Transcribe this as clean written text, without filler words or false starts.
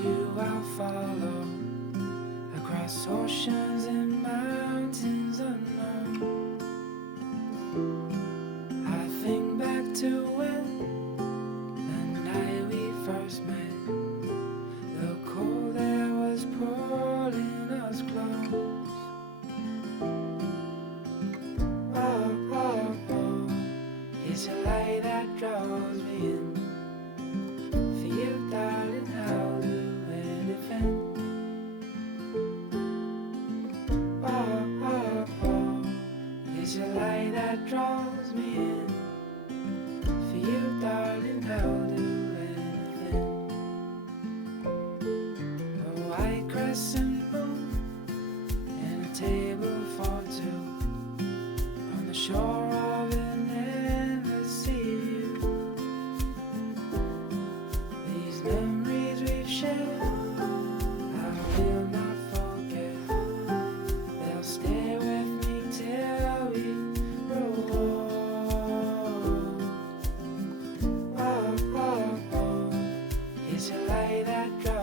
you I'll follow across oceans and mountains unknown. I think back to when the night we first met. The cold air was pulling us close. Oh, oh, oh, it's a light that draws me in. For you, darling, I'll do anything. Oh, oh, oh, it's a light that draws me in. For you, darling, I'll do anything. A white crescent moon and a table for two on the shore of an endless sea view. These memories we've shared, I will not forget. They'll stay with me till we grow old. Oh, oh, oh, it's a light that drives